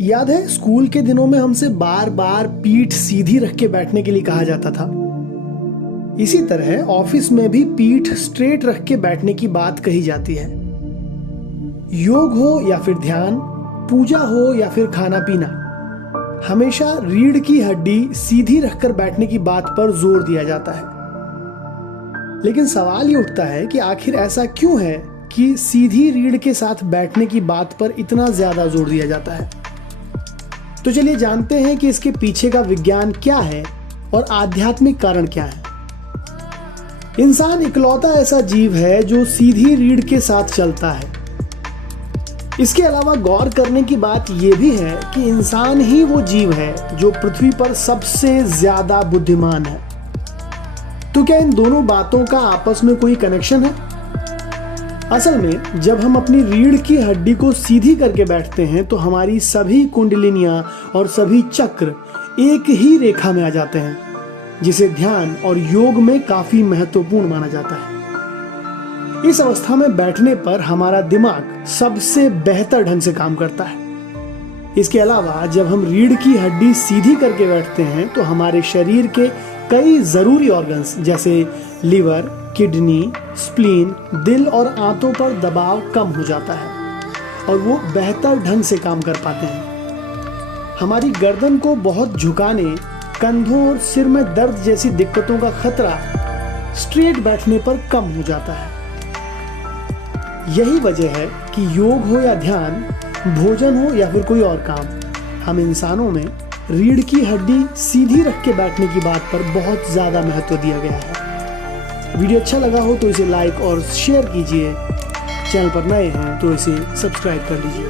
याद है स्कूल के दिनों में हमसे बार बार पीठ सीधी रख के बैठने के लिए कहा जाता था। इसी तरह ऑफिस में भी पीठ स्ट्रेट रख के बैठने की बात कही जाती है। योग हो या फिर ध्यान, पूजा हो या फिर खाना पीना, हमेशा रीढ़ की हड्डी सीधी रखकर बैठने की बात पर जोर दिया जाता है। लेकिन सवाल ये उठता है कि आखिर ऐसा क्यों है कि सीधी रीढ़ के साथ बैठने की बात पर इतना ज्यादा जोर दिया जाता है। तो चलिए जानते हैं कि इसके पीछे का विज्ञान क्या है और आध्यात्मिक कारण क्या है। इंसान इकलौता ऐसा जीव है जो सीधी रीढ़ के साथ चलता है। इसके अलावा गौर करने की बात यह भी है कि इंसान ही वो जीव है जो पृथ्वी पर सबसे ज्यादा बुद्धिमान है। तो क्या इन दोनों बातों का आपस में कोई कनेक्शन है? असल में जब हम अपनी रीढ़ की हड्डी को सीधी करके बैठते हैं तो हमारी सभी कुंडलिनियां और सभी चक्र एक ही रेखा में आ जाते हैं, जिसे ध्यान और योग में काफी महत्वपूर्ण माना जाता है। इस अवस्था में बैठने पर हमारा दिमाग सबसे बेहतर ढंग से काम करता है। इसके अलावा जब हम रीढ़ की हड्डी सीधी करके बैठते हैं तो हमारे शरीर के कई जरूरी ऑर्गन्स जैसे लीवर, किडनी, स्प्लीन, दिल और आंतों पर दबाव कम हो जाता है और वो बेहतर ढंग से काम कर पाते हैं। हमारी गर्दन को बहुत झुकाने, कंधों और सिर में दर्द जैसी दिक्कतों का खतरा स्ट्रेट बैठने पर कम हो जाता है। यही वजह है कि योग हो या ध्यान, भोजन हो या फिर कोई और काम, हम इंसानों में रीढ़ की हड्डी सीधी रख के बैठने की बात पर बहुत ज्यादा महत्व दिया गया है। वीडियो अच्छा लगा हो तो इसे लाइक और शेयर कीजिए। चैनल पर नए हैं तो इसे सब्सक्राइब कर लीजिए।